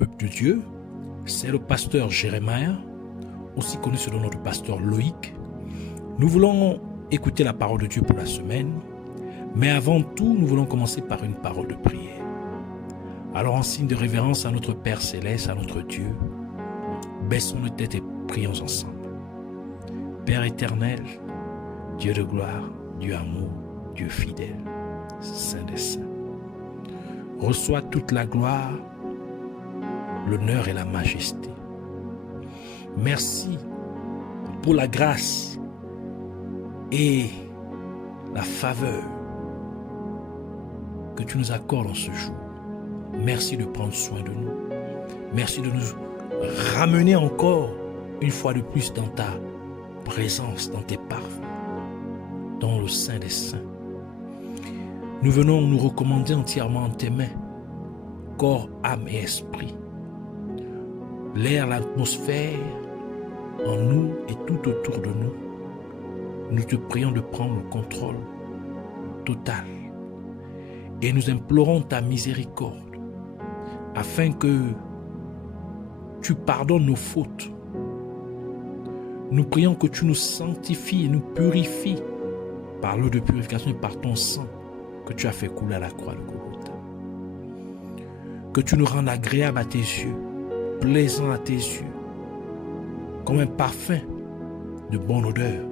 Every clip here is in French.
peuple de Dieu. C'est le pasteur Jérémie, aussi connu sous le nom de pasteur Loïc. Nous voulons écouter la parole de Dieu pour la semaine, mais avant tout, nous voulons commencer par une parole de prière. Alors, en signe de révérence à notre Père Céleste, à notre Dieu, baissons nos têtes et prions ensemble. Père éternel, Dieu de gloire, Dieu amour, Dieu fidèle, Saint des saints, reçois toute la gloire, l'honneur et la majesté. Merci pour la grâce et la faveur que tu nous accordes en ce jour. Merci de prendre soin de nous. Merci de nous ramener encore une fois de plus dans ta présence, dans tes parfums, dans le Saint des Saints. Nous venons nous recommander entièrement en tes mains, corps, âme et esprit. L'air, l'atmosphère, en nous et tout autour de nous. Nous te prions de prendre le contrôle total. Et nous implorons ta miséricorde afin que tu pardonnes nos fautes. Nous prions que tu nous sanctifies et nous purifies par l'eau de purification et par ton sang que tu as fait couler à la croix de Golgotha. Que tu nous rendes agréables à tes yeux, plaisants à tes yeux, comme un parfum de bonne odeur.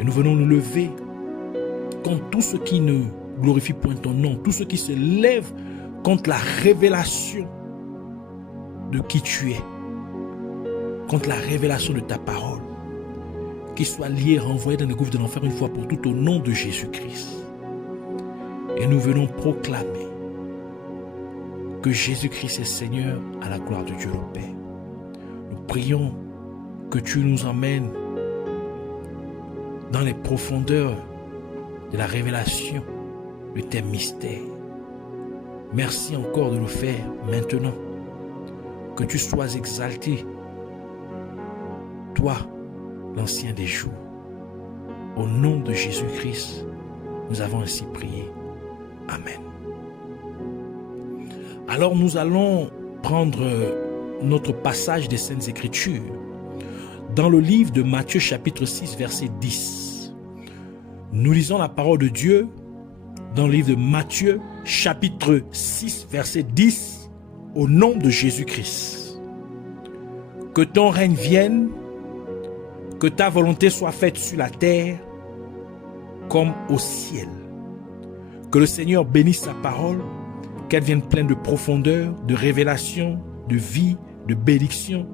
Et nous venons nous lever contre tout ce qui ne glorifie point ton nom, tout ce qui se lève contre la révélation de qui tu es, contre la révélation de ta parole, qui soit lié et renvoyé dans les gouffres de l'enfer une fois pour toutes au nom de Jésus-Christ. Et nous venons proclamer que Jésus-Christ est Seigneur à la gloire de Dieu le Père. Nous prions que tu nous emmènes dans les profondeurs de la révélation de tes mystères. Merci encore de le faire maintenant. Que tu sois exalté, toi, l'ancien des jours. Au nom de Jésus-Christ, nous avons ainsi prié. Amen. Alors nous allons prendre notre passage des Saintes Écritures dans le livre de Matthieu chapitre 6 verset 10. Nous lisons la parole de Dieu dans le livre de Matthieu chapitre 6 verset 10 au nom de Jésus-Christ. Que ton règne vienne, que ta volonté soit faite sur la terre comme au ciel. Que le Seigneur bénisse sa parole, qu'elle vienne pleine de profondeur, de révélation, de vie, de bénédiction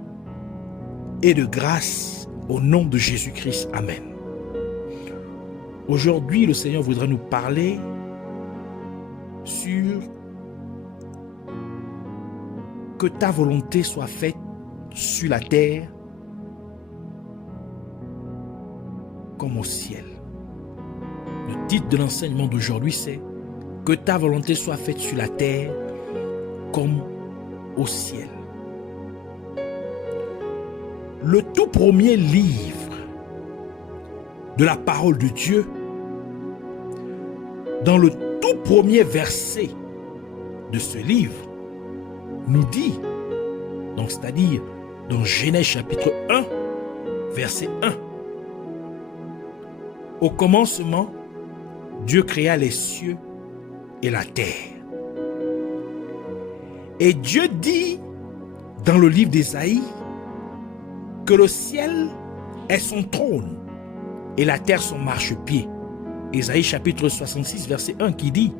et de grâce au nom de Jésus-Christ. Amen. Aujourd'hui, le Seigneur voudrait nous parler sur que ta volonté soit faite sur la terre comme au ciel. Le titre de l'enseignement d'aujourd'hui, c'est que ta volonté soit faite sur la terre comme au ciel. Le tout premier livre de la parole de Dieu, dans le tout premier verset de ce livre, nous dit, donc c'est-à-dire dans Genèse chapitre 1, verset 1, au commencement, Dieu créa les cieux et la terre. Et Dieu dit dans le livre d'Ésaïe que le ciel est son trône et la terre son marchepied. Ésaïe chapitre 66 verset 1 qui dit: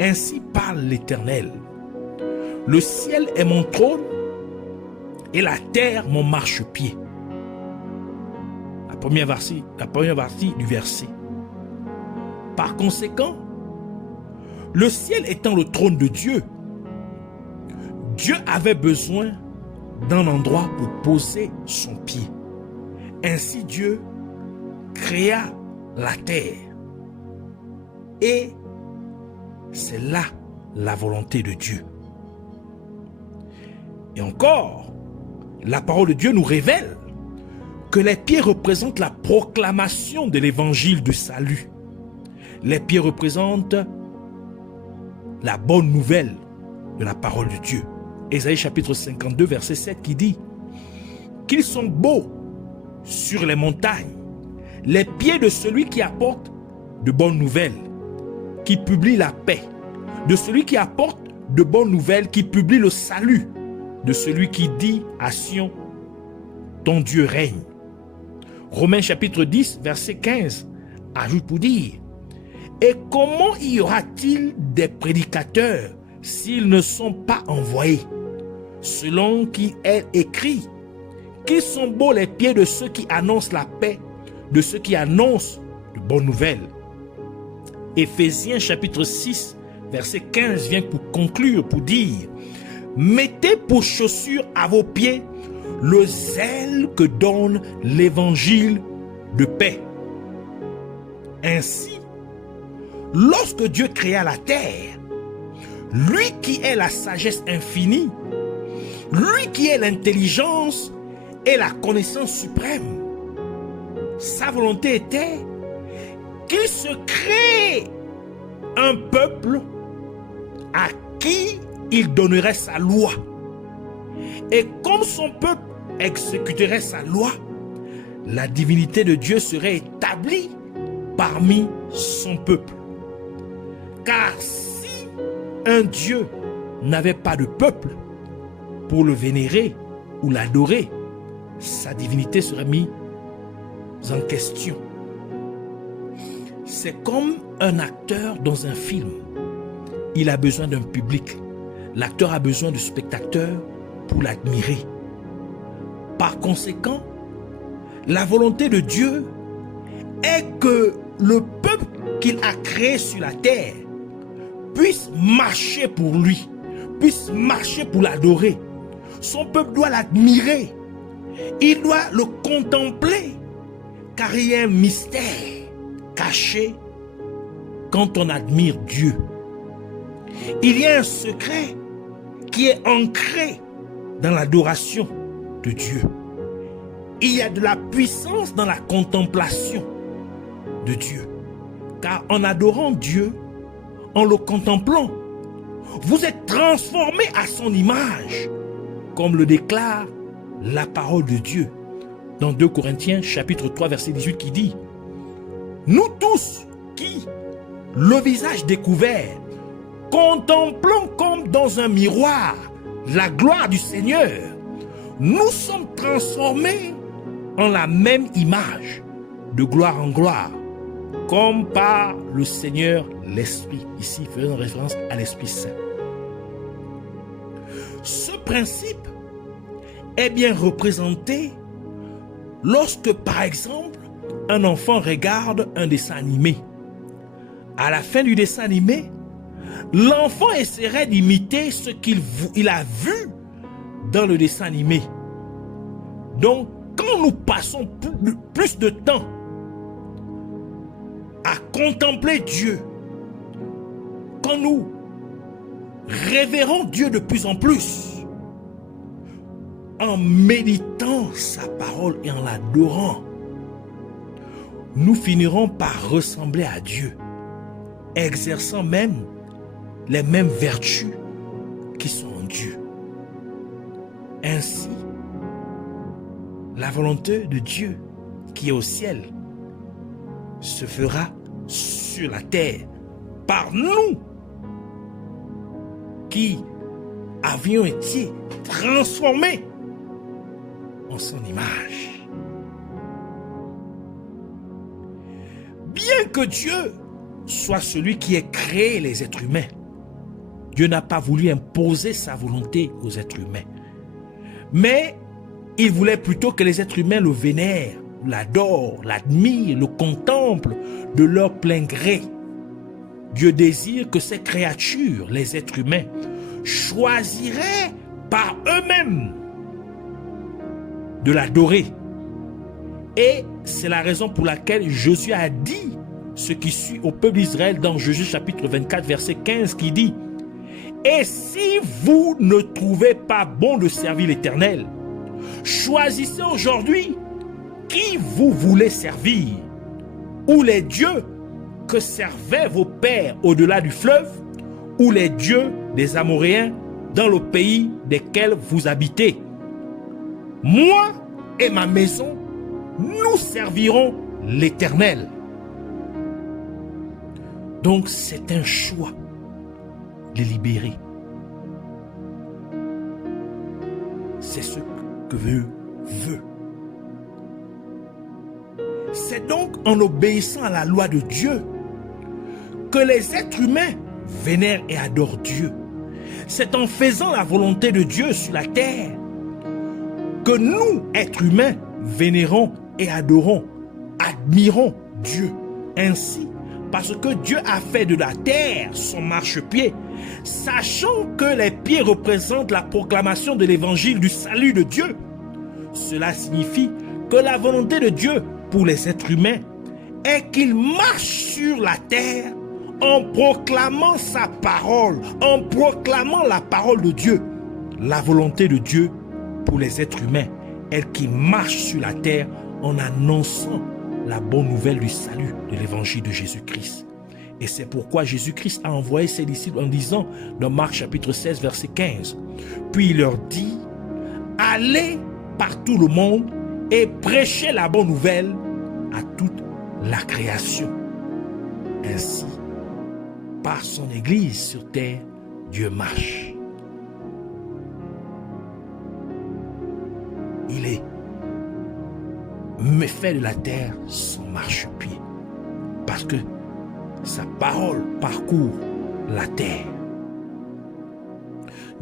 ainsi parle l'Éternel. Le ciel est mon trône et la terre mon marchepied. La première partie du verset. Par conséquent, le ciel étant le trône de Dieu, Dieu avait besoin d'un endroit pour poser son pied. Ainsi Dieu créa la terre. Et c'est là la volonté de Dieu. Et encore, la parole de Dieu nous révèle que les pieds représentent la proclamation de l'évangile du salut. Les pieds représentent la bonne nouvelle de la parole de Dieu. Ésaïe chapitre 52, verset 7 qui dit qu'ils sont beaux sur les montagnes, les pieds de celui qui apporte de bonnes nouvelles, qui publie la paix, de celui qui apporte de bonnes nouvelles, qui publie le salut, de celui qui dit à Sion, ton Dieu règne. Romains chapitre 10, verset 15, ajoute pour dire, et comment y aura-t-il des prédicateurs s'ils ne sont pas envoyés? Selon qui est écrit, qu'ils sont beaux les pieds de ceux qui annoncent la paix, de ceux qui annoncent de bonnes nouvelles. Éphésiens chapitre 6, verset 15 vient pour conclure, pour dire, mettez pour chaussure à vos pieds le zèle que donne l'évangile de paix. Ainsi, lorsque Dieu créa la terre, lui qui est la sagesse infinie, lui qui est l'intelligence et la connaissance suprême, sa volonté était qu'il se crée un peuple à qui il donnerait sa loi. Et comme son peuple exécuterait sa loi, la divinité de Dieu serait établie parmi son peuple. Car si un Dieu n'avait pas de peuple pour le vénérer ou l'adorer, sa divinité serait mise en question. C'est comme un acteur dans un film. Il a besoin d'un public. L'acteur a besoin de spectateurs pour l'admirer. Par conséquent, la volonté de Dieu est que le peuple qu'il a créé sur la terre puisse marcher pour lui, puisse marcher pour l'adorer. Son peuple doit l'admirer. Il doit le contempler, car il y a un mystère caché quand on admire Dieu. Il y a un secret qui est ancré dans l'adoration de Dieu. Il y a de la puissance dans la contemplation de Dieu. Car en adorant Dieu, en le contemplant, vous êtes transformés à son image, comme le déclare la parole de Dieu dans 2 Corinthiens chapitre 3 verset 18 qui dit, nous tous qui, le visage découvert, contemplons comme dans un miroir la gloire du Seigneur, nous sommes transformés en la même image, de gloire en gloire, comme par le Seigneur l'Esprit, ici faisant référence à l'Esprit Saint. Ce principe est bien représenté lorsque, par exemple, un enfant regarde un dessin animé. À la fin du dessin animé, l'enfant essaierait d'imiter ce qu'il a vu dans le dessin animé. Donc, quand nous passons plus de temps à contempler Dieu, quand nous révérons Dieu de plus en plus, en méditant sa parole et en l'adorant, nous finirons par ressembler à Dieu, exerçant même les mêmes vertus qui sont en Dieu. Ainsi, la volonté de Dieu qui est au ciel se fera sur la terre par nous qui avions été transformés en son image. Bien que Dieu soit celui qui ait créé les êtres humains, Dieu n'a pas voulu imposer sa volonté aux êtres humains. Mais il voulait plutôt que les êtres humains le vénèrent, l'adorent, l'admirent, le contemplent de leur plein gré. Dieu désire que ces créatures, les êtres humains, choisiraient par eux-mêmes de l'adorer. Et c'est la raison pour laquelle Josué a dit ce qui suit au peuple d'Israël dans Josué chapitre 24 verset 15 qui dit: et si vous ne trouvez pas bon de servir l'Éternel, choisissez aujourd'hui qui vous voulez servir, ou les dieux que servaient vos pères au-delà du fleuve, ou les dieux des Amoréens, dans le pays desquels vous habitez. Moi et ma maison, nous servirons l'Éternel. Donc c'est un choix délibéré. C'est ce que Dieu veut. C'est donc en obéissant à la loi de Dieu que les êtres humains vénèrent et adorent Dieu. C'est en faisant la volonté de Dieu sur la terre que nous, êtres humains, vénérons et adorons, admirons Dieu. Ainsi, parce que Dieu a fait de la terre son marchepied, sachant que les pieds représentent la proclamation de l'évangile du salut de Dieu. Cela signifie que la volonté de Dieu pour les êtres humains est qu'ils marchent sur la terre en proclamant sa parole, en proclamant la parole de Dieu. La volonté de Dieu pour les êtres humains est qu'ils marchent sur la terre en annonçant la bonne nouvelle du salut de l'évangile de Jésus-Christ. Et c'est pourquoi Jésus-Christ a envoyé ses disciples en disant dans Marc chapitre 16 verset 15, puis il leur dit, allez par tout le monde et prêchez la bonne nouvelle à toute la création. Ainsi, par son Église sur terre, Dieu marche. Il est fait de la terre son marchepied, parce que sa parole parcourt la terre.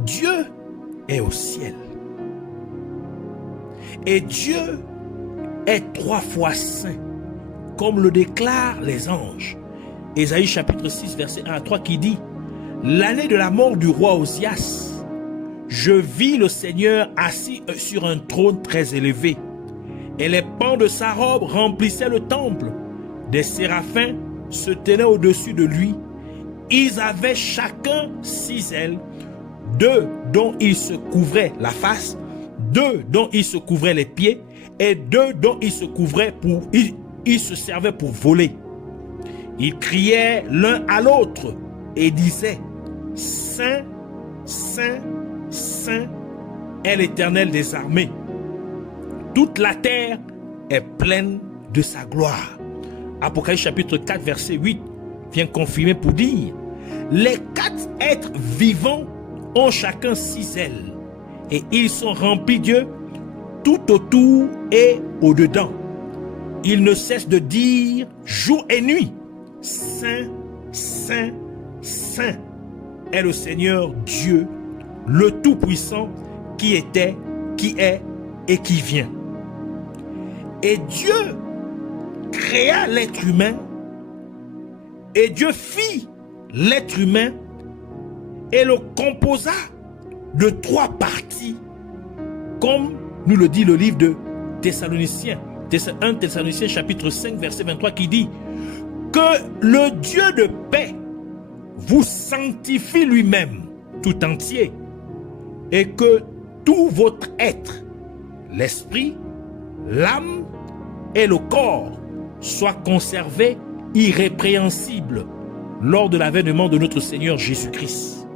Dieu est au ciel. Et Dieu est 3 fois saint, comme le déclarent les anges. Ésaïe chapitre 6, verset 1 à 3 qui dit, l'année de la mort du roi Osias, je vis le Seigneur assis sur un trône très élevé, et les pans de sa robe remplissaient le temple. Des séraphins se tenaient au-dessus de lui. Ils avaient chacun 6 ailes, 2 dont ils se couvraient la face, 2 dont ils se couvraient les pieds, et 2 dont ils se couvraient ils se servaient pour voler. Ils criaient l'un à l'autre et disaient, Saint, Saint, Saint est l'Éternel des armées. Toute la terre est pleine de sa gloire. Apocalypse chapitre 4 verset 8 vient confirmer pour dire, les 4 êtres vivants ont chacun 6 ailes et ils sont remplis d'yeux tout autour et au-dedans. Ils ne cessent de dire jour et nuit, Saint, Saint, Saint est le Seigneur Dieu, le Tout-Puissant, qui était, qui est et qui vient. Et Dieu créa l'être humain, et Dieu fit l'être humain et le composa de 3 parties, comme nous le dit le livre de Thessaloniciens, 1 Thessaloniciens chapitre 5 verset 23 qui dit que le Dieu de paix vous sanctifie lui-même tout entier et que tout votre être, l'esprit, l'âme et le corps soient conservés irrépréhensibles lors de l'avènement de notre Seigneur Jésus-Christ.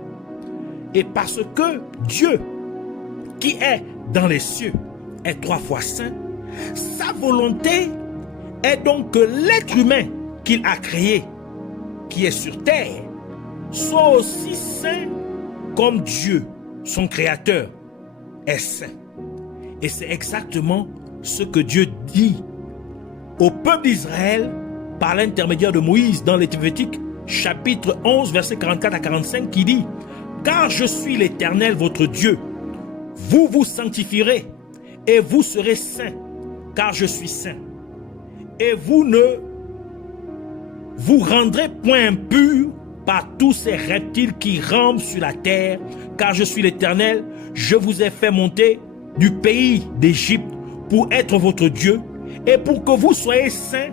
Et parce que Dieu, qui est dans les cieux, est 3 fois saint, sa volonté est donc que l'être humain qu'il a créé, qui est sur terre, soit aussi saint comme Dieu, son créateur, est saint. Et c'est exactement ce que Dieu dit au peuple d'Israël par l'intermédiaire de Moïse dans Lévitique chapitre 11 verset 44 à 45 qui dit « Car je suis l'Éternel votre Dieu, vous vous sanctifierez et vous serez saints, car je suis saint. Et vous ne vous rendrez point impurs par tous ces reptiles qui rampent sur la terre, car je suis l'Éternel, je vous ai fait monter du pays d'Égypte pour être votre Dieu et pour que vous soyez saints,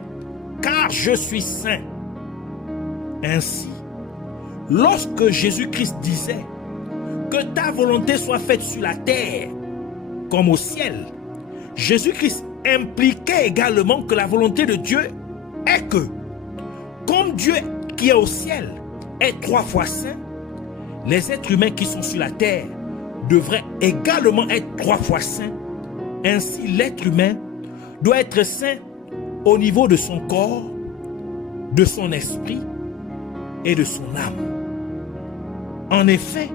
car je suis saint. » Ainsi, lorsque Jésus-Christ disait que ta volonté soit faite sur la terre comme au ciel, Jésus-Christ impliquait également que la volonté de Dieu est que, comme Dieu qui est au ciel est 3 fois saint, les êtres humains qui sont sur la terre devraient également être 3 fois saints. Ainsi, l'être humain doit être saint au niveau de son corps, de son esprit et de son âme. En effet,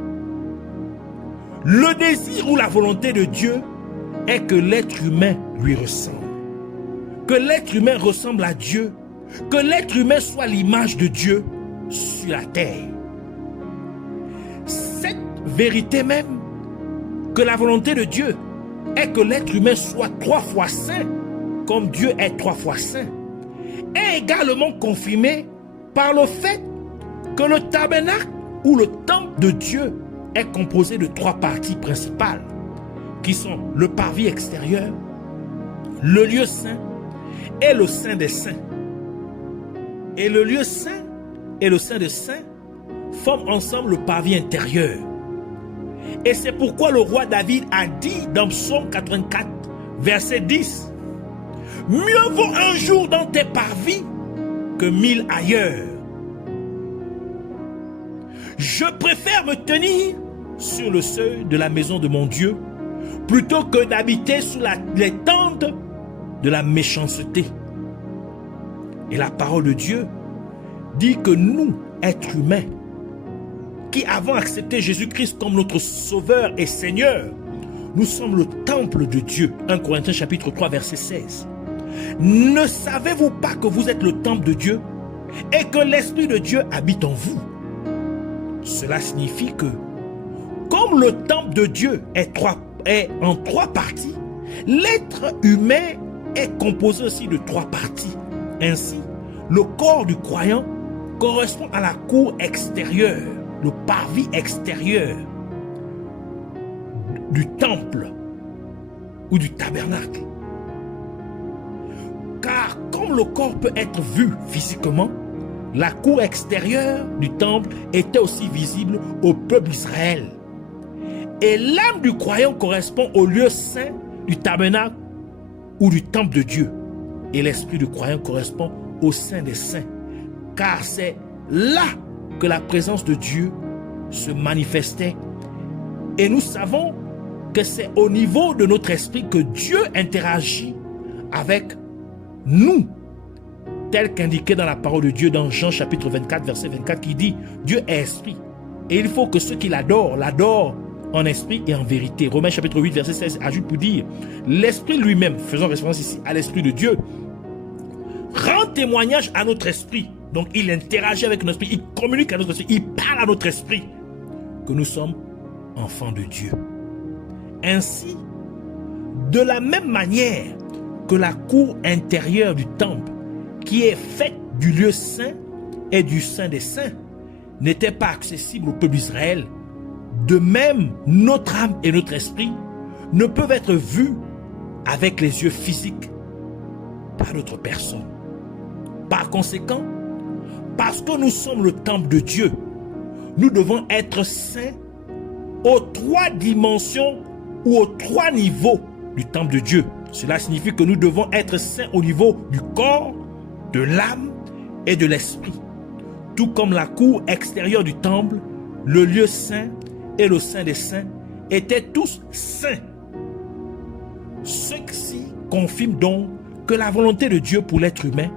le désir ou la volonté de Dieu est que l'être humain lui ressemble. Que l'être humain ressemble à Dieu. Que l'être humain soit l'image de Dieu sur la terre. Cette vérité même, que la volonté de Dieu est que l'être humain soit 3 fois saint, comme Dieu est 3 fois saint, est également confirmée par le fait que le tabernacle ou le temple de Dieu est composé de 3 parties principales, qui sont le parvis extérieur, le lieu saint et le saint des saints. Et le lieu saint et le saint des saints forment ensemble le parvis intérieur. Et c'est pourquoi le roi David a dit dans Psaume 84, verset 10, « Mieux vaut un jour dans tes parvis que 1000 ailleurs. Je préfère me tenir sur le seuil de la maison de mon Dieu plutôt que d'habiter sous les tentes de la méchanceté. » Et la parole de Dieu dit que nous, êtres humains, qui avons accepté Jésus-Christ comme notre Sauveur et Seigneur, nous sommes le temple de Dieu. 1 Corinthiens chapitre 3 verset 16. Ne savez-vous pas que vous êtes le temple de Dieu et que l'Esprit de Dieu habite en vous? Cela signifie que, comme le temple de Dieu est en 3 parties, l'être humain est composé aussi de 3 parties. Ainsi, le corps du croyant correspond à la cour extérieure, le parvis extérieur du temple ou du tabernacle. Car comme le corps peut être vu physiquement, la cour extérieure du temple était aussi visible au peuple d'Israël. Et l'âme du croyant correspond au lieu saint du tabernacle ou du temple de Dieu. Et l'esprit du croyant correspond au sein des saints. Car c'est là que la présence de Dieu se manifestait. Et nous savons que c'est au niveau de notre esprit que Dieu interagit avec nous, tel qu'indiqué dans la parole de Dieu dans Jean chapitre 24 verset 24 qui dit « Dieu est esprit et il faut que ceux qui l'adorent en esprit et en vérité. » Romains chapitre 8 verset 16 ajoute pour dire « L'esprit lui-même », faisons référence ici à l'esprit de Dieu, rend témoignage à notre esprit. Donc il interagit avec notre esprit, il communique à notre esprit, il parle à notre esprit que nous sommes enfants de Dieu. Ainsi, de la même manière que la cour intérieure du temple, qui est faite du lieu saint et du saint des saints, n'était pas accessible au peuple d'Israël, de même notre âme et notre esprit ne peuvent être vus avec les yeux physiques par notre personne. Par conséquent, parce que nous sommes le temple de Dieu, nous devons être saints aux 3 dimensions ou aux 3 niveaux du temple de Dieu. Cela signifie que nous devons être saints au niveau du corps, de l'âme et de l'esprit. Tout comme la cour extérieure du temple, le lieu saint et le saint des saints étaient tous saints. Ceci confirme donc que la volonté de Dieu pour l'être humain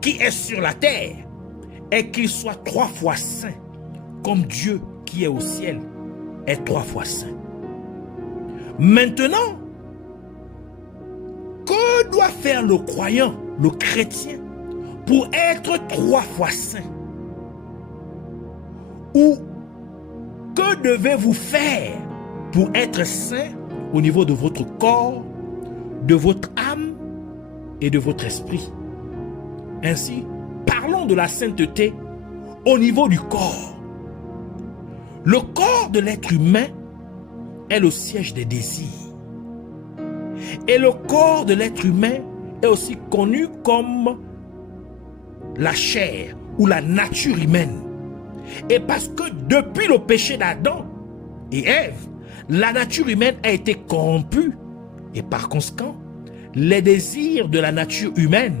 qui est sur la terre est qu'il soit 3 fois saint, comme Dieu qui est au ciel est 3 fois saint. Maintenant, que doit faire le croyant, le chrétien, pour être 3 fois saint? Ou que devez-vous faire pour être saint au niveau de votre corps, de votre âme et de votre esprit? Ainsi, parlons de la sainteté au niveau du corps. Le corps de l'être humain est le siège des désirs. Et le corps de l'être humain est aussi connu comme la chair ou la nature humaine. Et parce que depuis le péché d'Adam et Ève, la nature humaine a été corrompue. Et par conséquent, les désirs de la nature humaine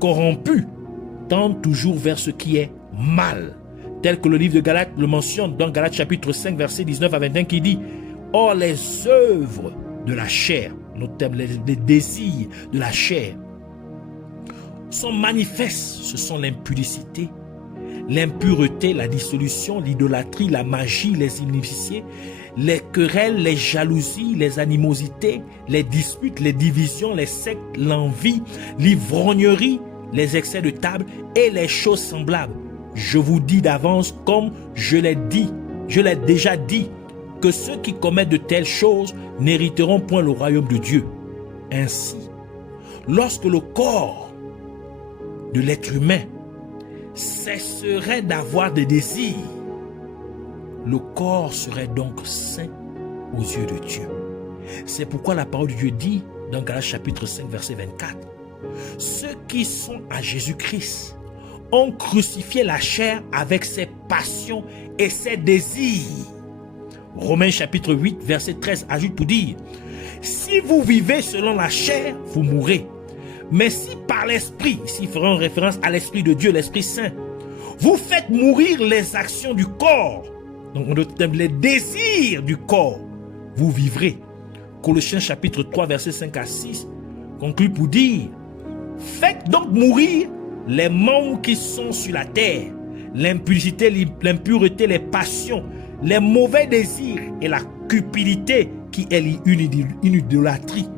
corrompus tendent toujours vers ce qui est mal. tel que le livre de Galates le mentionne dans Galates chapitre 5, verset 19 à 21, qui dit « Or les œuvres de la chair, notre terme, les désirs de la chair, sont manifestes. Ce sont l'impudicité, l'impureté, la dissolution, l'idolâtrie, la magie, les initiés, les querelles, les jalousies, les animosités, les disputes, les divisions, les sectes, l'envie, l'ivrognerie, les excès de table et les choses semblables. Je vous dis d'avance, comme je l'ai déjà dit, que ceux qui commettent de telles choses n'hériteront point le royaume de Dieu. Ainsi, lorsque le corps de l'être humain cesserait d'avoir des désirs, le corps serait donc saint aux yeux de Dieu. C'est pourquoi la parole de Dieu dit dans Galates chapitre 5 verset 24, ceux qui sont à Jésus-Christ ont crucifié la chair avec ses passions et ses désirs. Romains chapitre 8 verset 13 ajoute pour dire, si vous vivez selon la chair, vous mourrez. Mais si par l'esprit, ici faisons référence à l'esprit de Dieu, l'Esprit Saint, vous faites mourir les actions du corps, donc les désirs du corps, vous vivrez. Colossiens chapitre 3 verset 5 à 6 conclut pour dire, faites donc mourir les membres qui sont sur la terre, l'impudicité, l'impureté, les passions, les mauvais désirs et la cupidité qui est une idolâtrie.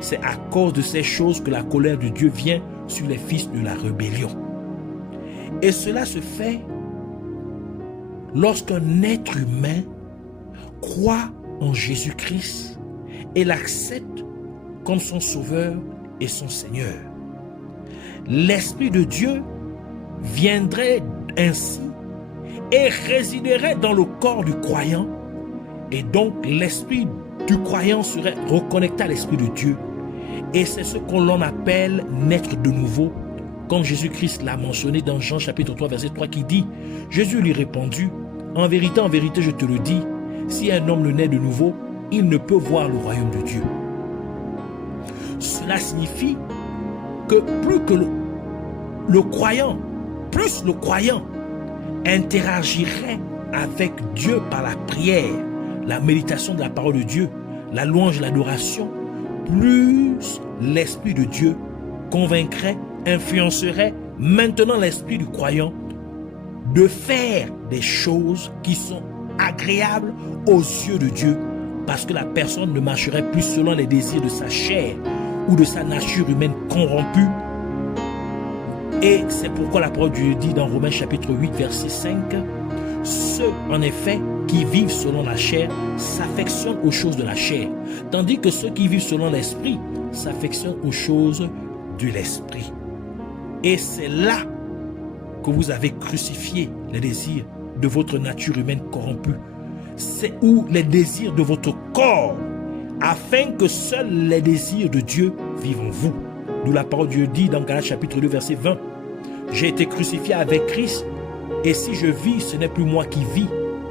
C'est à cause de ces choses que la colère de Dieu vient sur les fils de la rébellion. Et cela se fait lorsqu'un être humain croit en Jésus-Christ et l'accepte comme son sauveur et son Seigneur. L'Esprit de Dieu viendrait ainsi et résiderait dans le corps du croyant, et donc l'esprit du croyant serait reconnecté à l'Esprit de Dieu, et c'est ce qu'on appelle naître de nouveau, comme Jésus-Christ l'a mentionné dans Jean chapitre 3 verset 3 qui dit, Jésus lui répondit, en vérité, je te le dis, si un homme ne naît de nouveau, il ne peut voir le royaume de Dieu. Cela signifie que plus le croyant interagirait avec Dieu par la prière, la méditation de la parole de Dieu, la louange, l'adoration, plus l'Esprit de Dieu convaincrait, influencerait maintenant l'esprit du croyant de faire des choses qui sont agréables aux yeux de Dieu, parce que la personne ne marcherait plus selon les désirs de sa chair ou de sa nature humaine corrompue. Et c'est pourquoi la parole de Dieu dit dans Romains chapitre 8 verset 5, ceux en effet qui vivent selon la chair s'affectionnent aux choses de la chair, tandis que ceux qui vivent selon l'esprit s'affectionnent aux choses de l'esprit. Et c'est là que vous avez crucifié les désirs de votre nature humaine corrompue. C'est où les désirs de votre corps, afin que seuls les désirs de Dieu vivent en vous. D'où la parole de Dieu dit dans Galates chapitre 2 verset 20, j'ai été crucifié avec Christ, et si je vis, ce n'est plus moi qui vis,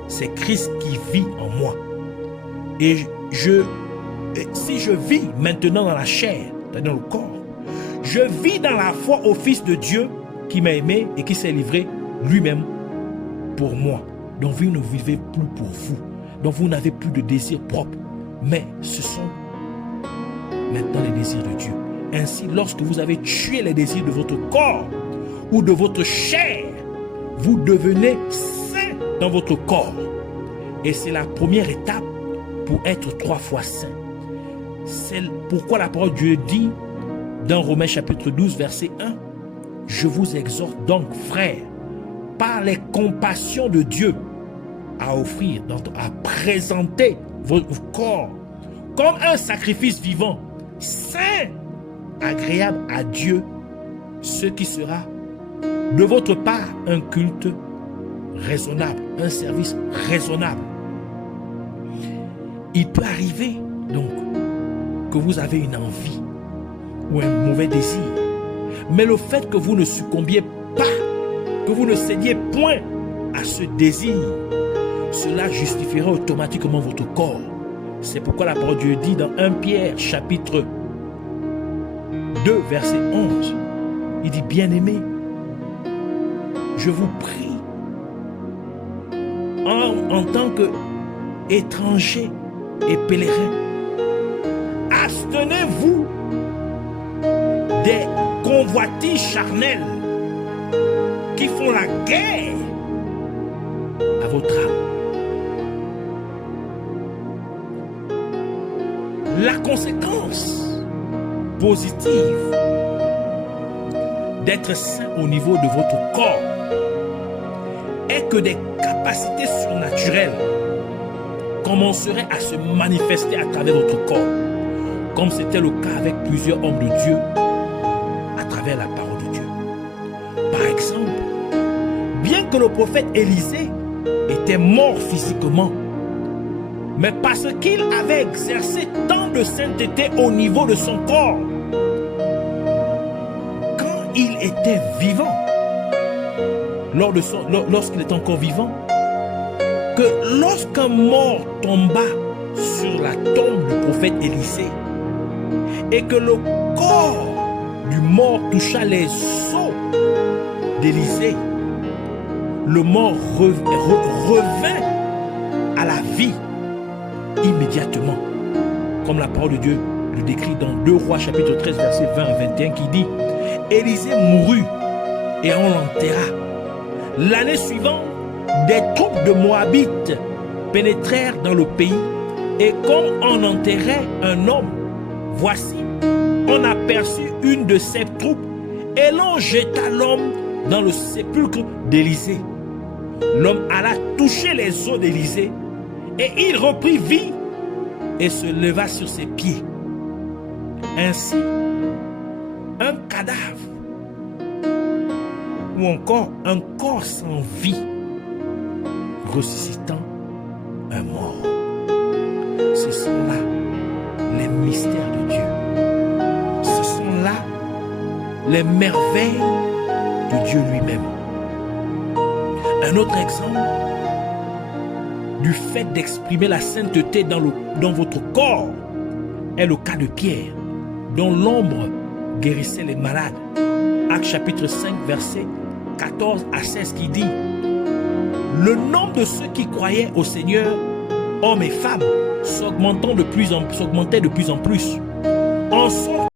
c'est Christ qui vit en moi. Et si je vis maintenant dans la chair, dans le corps, je vis dans la foi au Fils de Dieu qui m'a aimé et qui s'est livré lui-même pour moi. Donc vous ne vivez plus pour vous. Donc vous n'avez plus de désirs propres. Mais ce sont maintenant les désirs de Dieu. Ainsi, lorsque vous avez tué les désirs de votre corps ou de votre chair, vous devenez saint dans votre corps. Et c'est la première étape pour être 3 fois saint. C'est pourquoi la parole de Dieu dit dans Romains chapitre 12 verset 1, je vous exhorte donc, frères, par les compassions de Dieu, à offrir, à présenter votre corps comme un sacrifice vivant, saint, agréable à Dieu, ce qui sera de votre part un culte raisonnable, un service raisonnable. Il peut arriver donc que vous avez une envie ou un mauvais désir, mais le fait que vous ne succombiez pas, que vous ne cédiez point à ce désir, cela justifierait automatiquement votre corps. C'est pourquoi la parole de Dieu dit dans 1 Pierre chapitre 2 verset 11, il dit, bien-aimés, je vous prie en tant qu'étrangers et pèlerins. Abstenez-vous des convoitises charnelles qui font la guerre à votre âme. La conséquence positive d'être saint au niveau de votre corps est que des capacités surnaturelles commenceraient à se manifester à travers votre corps, comme c'était le cas avec plusieurs hommes de Dieu à travers la parole de Dieu. Par exemple, bien que le prophète Élisée était mort physiquement, mais parce qu'il avait exercé tant de sainteté au niveau de son corps, quand il était vivant, lorsqu'il était encore vivant, que lorsqu'un mort tomba sur la tombe du prophète Élisée et que le corps du mort toucha les os d'Élisée, le mort revint à la vie immédiatement, comme la parole de Dieu le décrit dans 2 Rois chapitre 13 verset 20 à 21 qui dit: Élisée mourut et on l'enterra. L'année suivante, des troupes de Moabites pénétrèrent dans le pays, et comme on enterrait un homme, voici, on aperçut une de ces troupes et l'on jeta l'homme dans le sépulcre d'Élisée. L'homme alla toucher les os d'Élisée et il reprit vie et se leva sur ses pieds. Ainsi, un cadavre ou encore un corps sans vie ressuscitant un mort. Ce sont là les mystères de Dieu. Ce sont là les merveilles de Dieu lui-même. Un autre exemple du fait d'exprimer la sainteté dans votre corps est le cas de Pierre, dont l'ombre guérissait les malades. Actes chapitre 5, verset 14 à 16 qui dit: le nombre de ceux qui croyaient au Seigneur, hommes et femmes, s'augmentait de plus en plus. En sorte